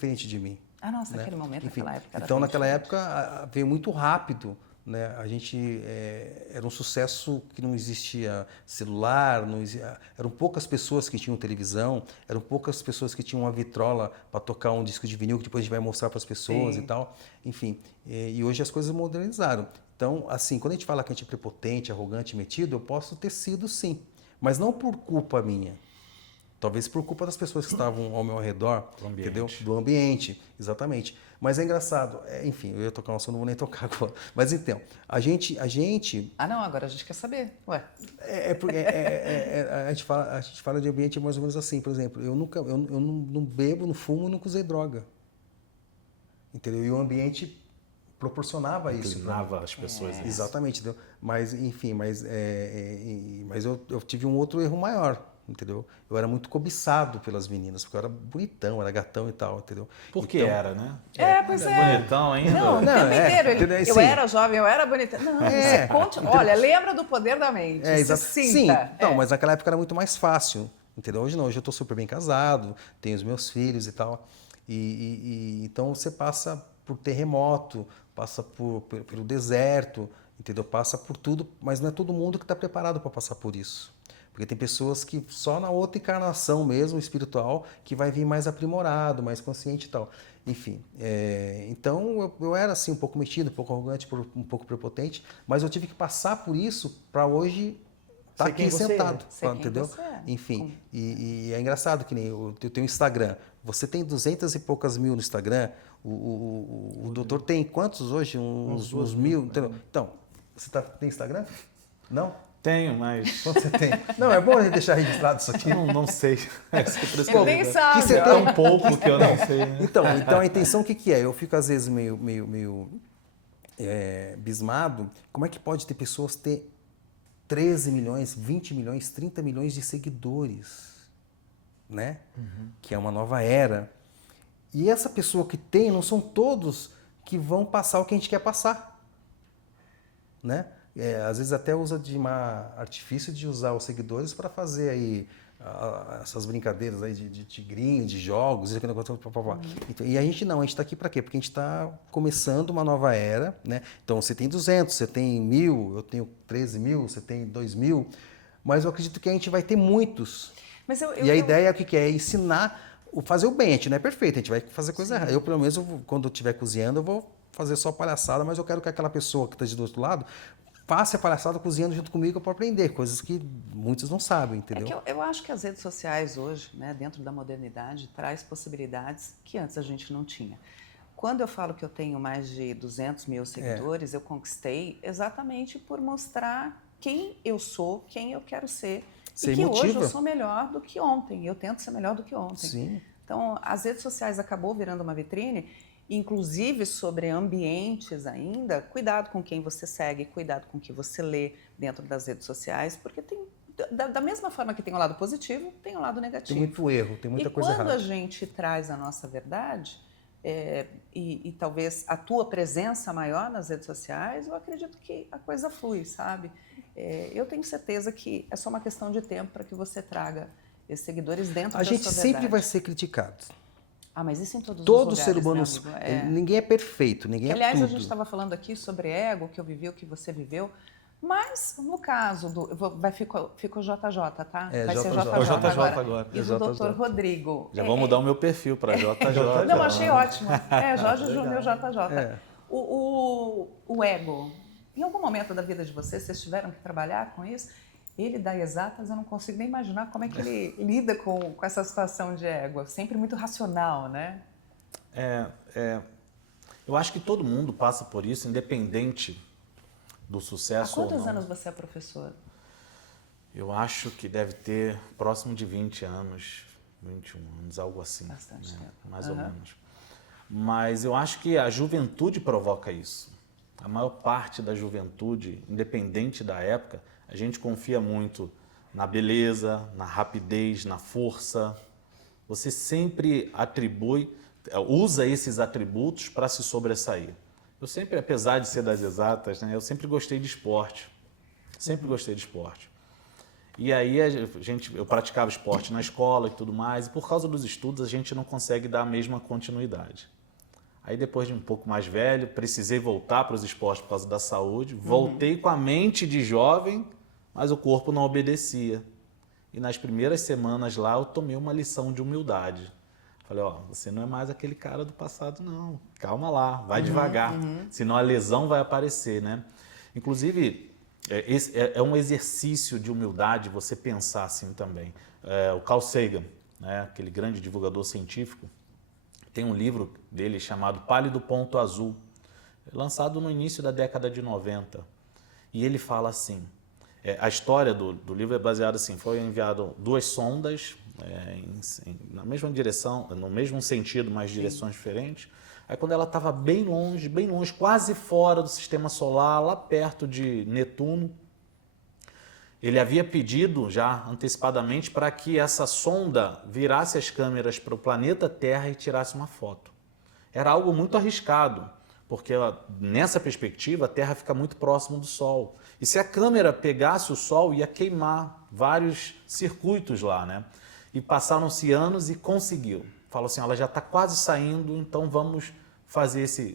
diferente de mim. Ah, nossa, né? naquele momento, Enfim, naquela época era então bem naquela diferente. época veio muito rápido, né? A gente era um sucesso que não existia celular, eram poucas pessoas que tinham televisão, eram poucas pessoas que tinham uma vitrola para tocar um disco de vinil que depois a gente vai mostrar para as pessoas e Sim. tal. Enfim, e hoje as coisas modernizaram. Então, assim, quando a gente fala que a gente é prepotente, arrogante, metido, eu posso ter sido sim, mas não por culpa minha. Talvez por culpa das pessoas que estavam ao meu redor, Do ambiente. entendeu? Do ambiente, exatamente. Mas é engraçado, enfim, eu ia tocar um assunto, não vou nem tocar agora. Mas então, a gente Ah, não, agora a gente quer saber. Ué, a gente fala de ambiente mais ou menos assim, por exemplo, eu não bebo, não fumo, nunca usei droga, entendeu? E o ambiente proporcionava isso pra mim. Inclinava as pessoas a isso. Exatamente, entendeu? Mas, enfim, mas eu tive um outro erro maior, entendeu? Eu era muito cobiçado pelas meninas, porque eu era bonitão, era gatão e tal, entendeu? Porque Então, era, né? pois é. Bonitão ainda. Não, o Não, tempo inteiro. entendeu? Eu Sim. era jovem, eu era bonita. Não, você olha, lembra do poder da mente. Se exato. sinta. Sim, não, É. mas naquela época era muito mais fácil, entendeu? Hoje não, hoje eu estou super bem casado, tenho os meus filhos e tal. Então você passa por terremoto, passa pelo deserto, entendeu? Passa por tudo, mas não é todo mundo que está preparado para passar por isso. Porque tem pessoas que só na outra encarnação mesmo, espiritual, que vai vir mais aprimorado, mais consciente e tal. Enfim, então eu era assim um pouco metido, um pouco arrogante, um pouco prepotente, mas eu tive que passar por isso para hoje estar Ser quem aqui você sentado, Ser quem entendeu? você é. Enfim, e é engraçado que nem eu tenho Instagram, você tem 200 e poucas mil no Instagram, o doutor tem quantos hoje? Uns mil, entendeu? Então, você tem Instagram? Não? Tenho, mas Quanto você tem? Não, é bom a gente deixar registrado isso aqui. não sei. É por isso que Ele nem sabe. Que você é tem? um pouco que eu não sei, né? Então a intenção o que é? Eu fico às vezes meio bismado. Como é que pode ter pessoas ter 13 milhões, 20 milhões, 30 milhões de seguidores, né? Que é uma nova era. E essa pessoa que tem, não são todos que vão passar o que a gente quer passar, né? Às vezes até usa de artifício de usar os seguidores para fazer aí essas brincadeiras aí de tigrinho, de jogos, aquele negócio, Então, e a gente não, a gente está aqui para quê? Porque a gente está começando uma nova era, né? Então você tem 200, você tem 1000, eu tenho 13 mil, você tem 2 mil, mas eu acredito que a gente vai ter muitos. Mas E a ideia é o que é? Ensinar, fazer o bem. A gente não é perfeito, a gente vai fazer coisa errada. Eu, pelo menos, quando eu estiver cozinhando, eu vou fazer só palhaçada, mas eu quero que aquela pessoa que está do outro lado faça a palhaçada cozinhando junto comigo para aprender, coisas que muitos não sabem, entendeu? É que eu acho que as redes sociais hoje, né, dentro da modernidade, traz possibilidades que antes a gente não tinha. Quando eu falo que eu tenho mais de 200 mil seguidores, eu conquistei exatamente por mostrar quem eu sou, quem eu quero ser. Você e que hoje motiva. eu sou melhor do que ontem. Eu tento ser melhor do que ontem. Sim. Então, as redes sociais acabou virando uma vitrine, inclusive sobre ambientes ainda. Cuidado com quem você segue, cuidado com o que você lê dentro das redes sociais, porque tem, da mesma forma que tem o lado positivo, tem o lado negativo. Tem muito erro, tem muita coisa errada. E quando a gente traz a nossa verdade, e talvez a tua presença maior nas redes sociais, eu acredito que a coisa flui, sabe? Eu tenho certeza que é só uma questão de tempo para que você traga esses seguidores dentro da sua verdade. A gente sempre vai ser criticado. Ah, mas isso em todos Todo os lugares, ser humano, né, amigo? ninguém é perfeito, ninguém Que, aliás, é a tudo. gente estava falando aqui sobre ego, que eu vivi, o que você viveu. Mas, no caso ficou JJ, tá? Vai ser JJ agora. E do Dr. Rodrigo. Já vou mudar o meu perfil para JJ. Não, achei ótimo. Jorge Júnior JJ. O ego. Em algum momento da vida de vocês tiveram que trabalhar com isso? Ele dá exatas, eu não consigo nem imaginar como é que ele lida com essa situação de ego. Sempre muito racional, né? Eu acho que todo mundo passa por isso, independente do sucesso ou não. Há quantos anos você é professor? Eu acho que deve ter próximo de 20 anos, 21 anos, algo assim. Bastante tempo. Mais ou menos. Mas eu acho que a juventude provoca isso. A maior parte da juventude, independente da época, a gente confia muito na beleza, na rapidez, na força. Você sempre usa esses atributos para se sobressair. Eu sempre, apesar de ser das exatas, né, eu sempre gostei de esporte. Sempre gostei de esporte. E aí eu praticava esporte na escola e tudo mais, e por causa dos estudos a gente não consegue dar a mesma continuidade. Aí depois de um pouco mais velho, precisei voltar para os esportes por causa da saúde, voltei com a mente de jovem, mas o corpo não obedecia. E nas primeiras semanas lá eu tomei uma lição de humildade. Falei, ó, você não é mais aquele cara do passado não, calma lá, vai devagar, senão a lesão vai aparecer, né? Inclusive, é um exercício de humildade você pensar assim também. O Carl Sagan, né, aquele grande divulgador científico, tem um livro dele chamado Pálido Ponto Azul, lançado no início da década de 90. E ele fala assim, a história do livro é baseada assim, foi enviado 2 sondas na mesma direção, no mesmo sentido, mas direções diferentes. Aí quando ela estava bem longe, quase fora do sistema solar, lá perto de Netuno, ele havia pedido já antecipadamente para que essa sonda virasse as câmeras para o planeta Terra e tirasse uma foto. Era algo muito arriscado, porque nessa perspectiva a Terra fica muito próximo do Sol. E se a câmera pegasse o Sol, ia queimar vários circuitos lá, né? E passaram-se anos e conseguiu. Falou assim, ela já está quase saindo, então vamos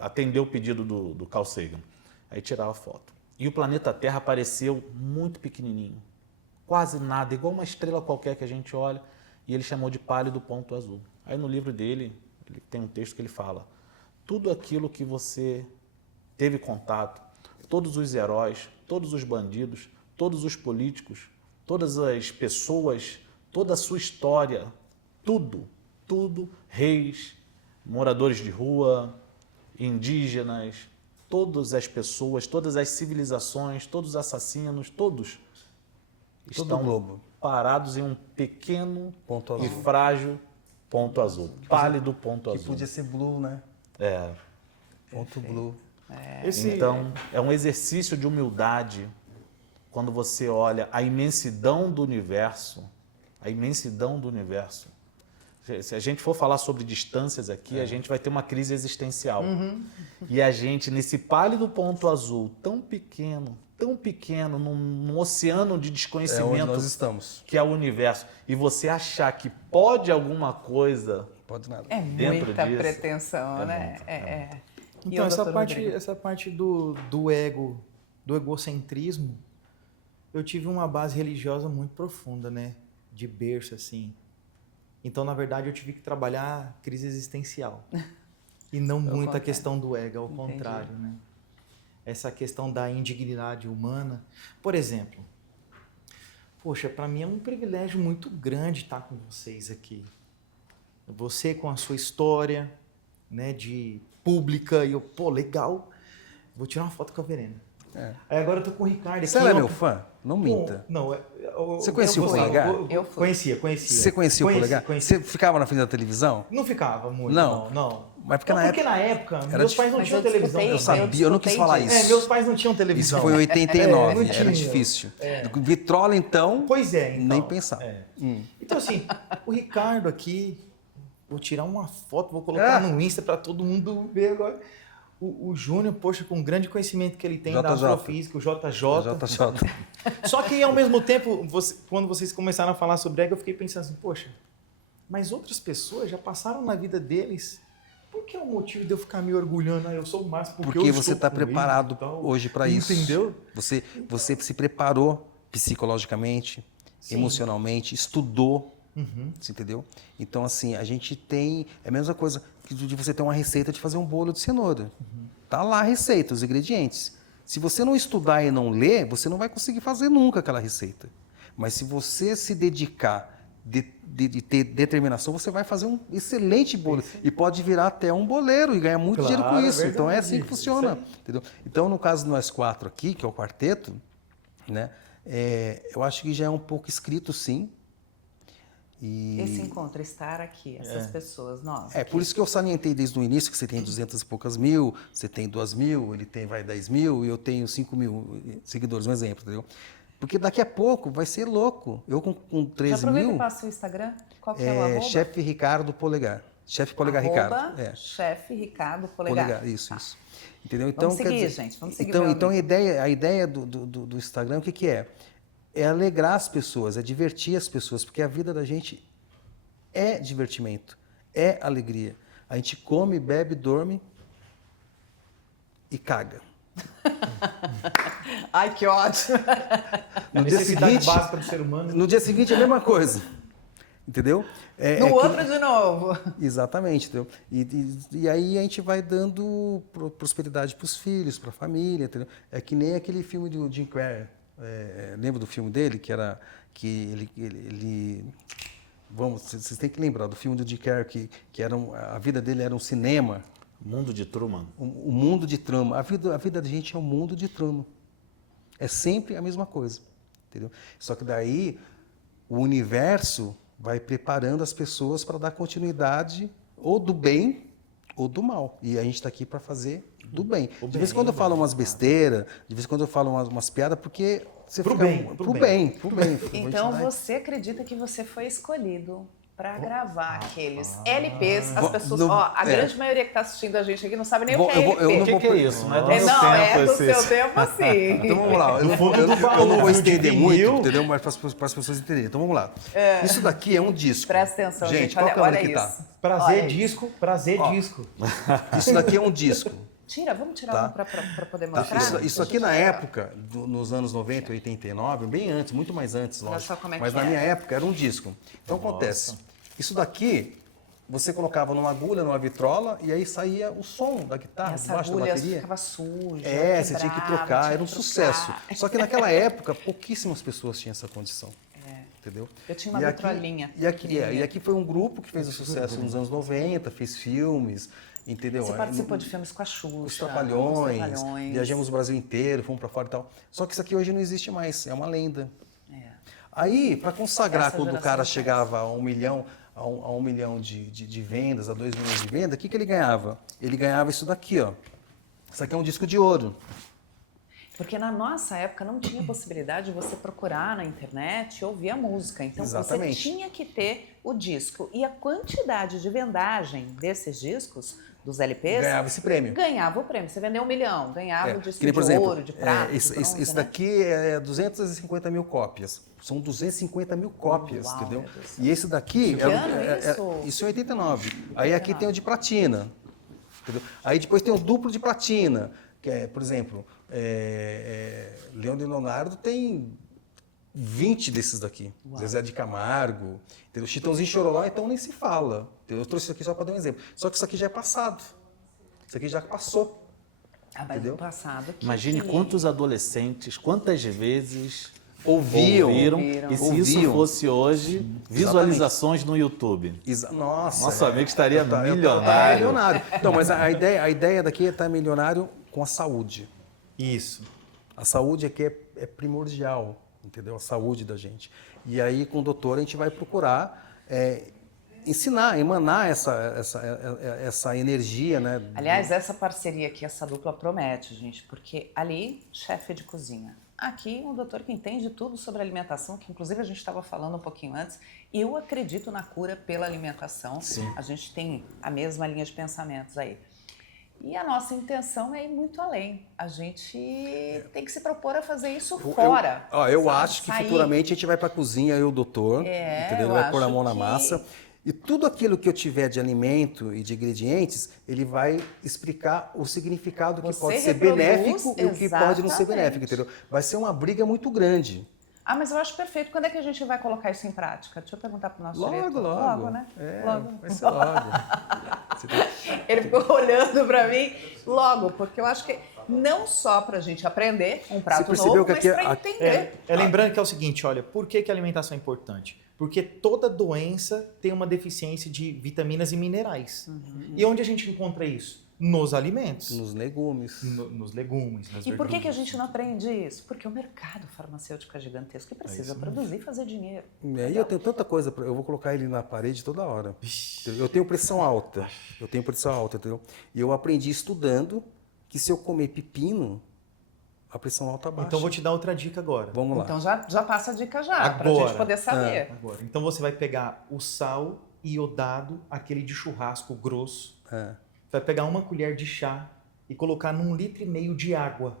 atender o pedido do Carl Sagan. Aí tirar a foto. E o planeta Terra apareceu muito pequenininho, quase nada, igual uma estrela qualquer que a gente olha, e ele chamou de Pálido Ponto Azul. Aí no livro dele, ele tem um texto que ele fala, tudo aquilo que você teve contato, todos os heróis, todos os bandidos, todos os políticos, todas as pessoas, toda a sua história, tudo, reis, moradores de rua, indígenas, todas as pessoas, todas as civilizações, todos os assassinos, todos estão globo parados em um pequeno ponto azul. E frágil ponto azul, pálido ponto azul. Que podia ser blue, né? Ponto blue. Então, é um exercício de humildade quando você olha a imensidão do universo, Se a gente for falar sobre distâncias aqui, a gente vai ter uma crise existencial. E a gente, nesse pálido ponto azul, tão pequeno, num oceano de desconhecimento onde nós estamos, que é o universo, e você achar que pode alguma coisa pode nada. É dentro muita disso, pretensão, né? Então, essa parte do ego, do egocentrismo, eu tive uma base religiosa muito profunda, né? De berço, assim. Então, na verdade, eu tive que trabalhar crise existencial. E não muito a questão do ego, ao contrário, né? Essa questão da indignidade humana. Por exemplo, poxa, para mim é um privilégio muito grande estar com vocês aqui. Você com a sua história, né, de pública, e eu, pô, legal, vou tirar uma foto com a Verena. Aí agora eu tô com o Ricardo aqui. Você é meu fã? Não minta. Não, você conhecia o Polegar? Eu fui. Conhecia. Você conhecia o Polegar? Você ficava na frente da televisão? Não ficava muito, não. Mas porque na época meus pais não tinham televisão. Eu sabia, eu não quis falar isso. Meus pais não tinham televisão. Isso foi em 89, não tinha. era difícil. Vitrola, então, pois é, então, nem pensar. Então, assim, o Ricardo aqui, vou tirar uma foto, vou colocar no Insta para todo mundo ver agora. O Júnior, poxa, com o grande conhecimento que ele tem da astrofísica, o JJ. Só que, ao mesmo tempo, quando vocês começaram a falar sobre ego, eu fiquei pensando assim, poxa, mas outras pessoas já passaram na vida deles, por que é o motivo de eu ficar me orgulhando? Eu sou o máximo porque você está preparado hoje para isso. Entendeu? Você se preparou psicologicamente, emocionalmente, estudou. Você entendeu? Então, assim, a gente tem... É a mesma coisa que de você ter uma receita de fazer um bolo de cenoura. Tá lá a receita, os ingredientes. Se você não estudar e não ler, você não vai conseguir fazer nunca aquela receita. Mas se você se dedicar, de ter determinação, você vai fazer um excelente bolo. E pode virar até um boleiro e ganhar muito dinheiro com isso. Então, é assim que funciona. Entendeu? Então, no caso de nós 4 aqui, que é o quarteto, né, eu acho que já é um pouco escrito, sim. Esse encontro, estar aqui, essas pessoas, nós. Por isso que eu salientei desde o início que você tem 200 e poucas mil, você tem 2 mil, ele tem 10 mil e eu tenho 5 mil seguidores, um exemplo, entendeu? Porque daqui a pouco vai ser louco. Eu com 13 aproveita mil... e passa o Instagram. Qual que é o arroba? Chefe Ricardo Polegar. Chefe Polegar Ricardo. Chefe Ricardo Polegar. Isso. Entendeu? Então, vamos seguir, gente. Vamos seguir. Então a ideia do Instagram, o que é? é alegrar as pessoas, é divertir as pessoas, porque a vida da gente é divertimento, é alegria. A gente come, bebe, dorme e caga. Ai, que ótimo! No dia Necessidade seguinte, básica do ser humano. no dia seguinte é a mesma coisa. Entendeu? No outro de novo. Exatamente. Entendeu? E aí a gente vai dando prosperidade para os filhos, para a família. Entendeu? É que nem aquele filme do Jim Carrey. Lembra do filme dele? Que ele vamos, vocês têm que lembrar do filme do Jim Carrey, que a vida dele era um cinema. Mundo de Truman. O mundo de Truman. A vida da gente é um mundo de Truman. É sempre a mesma coisa. Entendeu? Só que daí o universo vai preparando as pessoas para dar continuidade ou do bem ou do mal. E a gente está aqui para fazer do bem. De vez em quando eu falo umas besteiras, de vez em quando eu falo umas piadas, porque você Pro fica... bem. Pro bem. Então você acredita que você foi escolhido para gravar aqueles LPs? As pessoas, a grande maioria que está assistindo a gente aqui não sabe nem o que é LP. O que é isso? Não é do meu Não, tempo é do esse- seu tempo sim. Então vamos lá, eu não vou estender muito, entendeu? Mas para as pessoas entenderem. Então vamos lá. Isso daqui é um disco. Presta atenção, gente, qual olha, câmera olha que isso. tá? Prazer, Olha disco, prazer, disco. Isso daqui é um disco. Vamos tirar Tá. um para poder Tá, mostrar? isso aqui na época, nos anos 90, 89, bem antes, muito mais antes, Olha lógico. só como é Mas que na é. minha época era um disco. Então acontece, isso daqui você colocava numa agulha, numa vitrola e aí saía o som da guitarra, Essa debaixo da agulha bateria. ficava suja, Você tinha que quebrava, trocar, tinha era um que sucesso. trocar. Só que naquela época pouquíssimas pessoas tinham essa condição. Entendeu? Eu tinha uma E aqui- vitrolinha E aqui foi um grupo que fez o sucesso nos anos 90, fez filmes, entendeu? Você participou de filmes com a Xuxa, Os Trapalhões, Os Trapalhões. viajamos o Brasil inteiro, fomos para fora e tal. Só que isso aqui hoje não existe mais, é uma lenda. É. Aí, para consagrar, Essa quando o geração cara conhece. chegava a 1 milhão, a 1 milhão de vendas, a 2 milhões de vendas, o que ele ganhava? Ele ganhava isso daqui, ó. Isso aqui é um disco de ouro. Porque na nossa época não tinha possibilidade de você procurar na internet e ouvir a música. Então Exatamente. você tinha que ter o disco. E a quantidade de vendagem desses discos, dos LPs, Ganhava esse prêmio. ganhava o prêmio. Você vendeu 1 milhão, ganhava o disco que nem, por de exemplo, ouro, de prata, esse, de bronze, esse né? daqui é 250 mil cópias. São 250 mil cópias, Uau, entendeu? meu Deus do céu. E esse daqui... Que ano isso? Isso é 89. Aí aqui tem o de platina. Entendeu? Aí depois tem o duplo de platina, que é, por exemplo, Leandro e Leonardo tem 20 desses daqui. Zezé de Camargo, entendeu? Chitãozinho e Chororó, então nem se fala. Entendeu? Eu trouxe isso aqui só para dar um exemplo. Só que isso aqui já é passado. Isso aqui já passou. Ah, mas entendeu? no passado... Imagine quantos adolescentes, quantas vezes Ouviram. e se isso Ouviam. fosse hoje, visualizações no YouTube. Nossa. Nosso amigo estaria Tá milionário. milionário. Então, mas a ideia daqui é estar milionário com a saúde. Isso. A saúde aqui é primordial, entendeu? A saúde da gente. E aí, com o doutor, a gente vai procurar ensinar, emanar essa energia, né? Aliás, essa parceria aqui, essa dupla promete, gente, porque ali, chefe de cozinha. Aqui, um doutor que entende tudo sobre alimentação, que inclusive a gente estava falando um pouquinho antes. Eu acredito na cura pela alimentação. Sim. A gente tem a mesma linha de pensamentos aí. E a nossa intenção é ir muito além. A gente tem que se propor a fazer isso fora. Eu sabe? acho que Sair. futuramente a gente vai para a cozinha, eu e o doutor, entendeu? eu Vai pôr a acho mão na que- massa. E tudo aquilo que eu tiver de alimento e de ingredientes, ele vai explicar o significado que Você pode ser reproduz, benéfico e o que pode não ser exatamente. benéfico, entendeu? Vai ser uma briga muito grande. Ah, mas eu acho perfeito. Quando é que a gente vai colocar isso em prática? Deixa eu perguntar para o nosso Logo, diretor. logo. Logo, né? É, Logo. vai ser logo. Você tem- Ele ficou olhando para mim logo, porque eu acho que não só para a gente aprender um prato percebeu novo, que mas aqui para entender. Lembrando que é o seguinte, olha, por que a alimentação é importante? Porque toda doença tem uma deficiência de vitaminas e minerais. E onde a gente encontra isso? Nos alimentos. Nos legumes. Nos legumes, nas E por que a verduras. gente não aprende isso? Porque o mercado farmacêutico é gigantesco e precisa produzir e fazer dinheiro. E aí eu tenho tanta coisa, eu vou colocar ele na parede toda hora. Eu tenho pressão alta, entendeu? E eu aprendi estudando que se eu comer pepino, a pressão alta baixa. Então vou te dar outra dica agora. Vamos lá. Então já passa a dica já, para a Agora. gente poder saber. Agora. Então você vai pegar o sal iodado, aquele de churrasco grosso. É. Vai pegar uma colher de chá e colocar num 1,5 litro de água.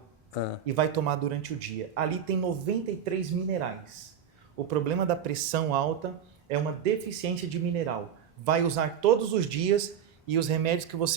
e vai tomar durante o dia. Ali tem 93 minerais. O problema da pressão alta é uma deficiência de mineral. Vai usar todos os dias e os remédios que você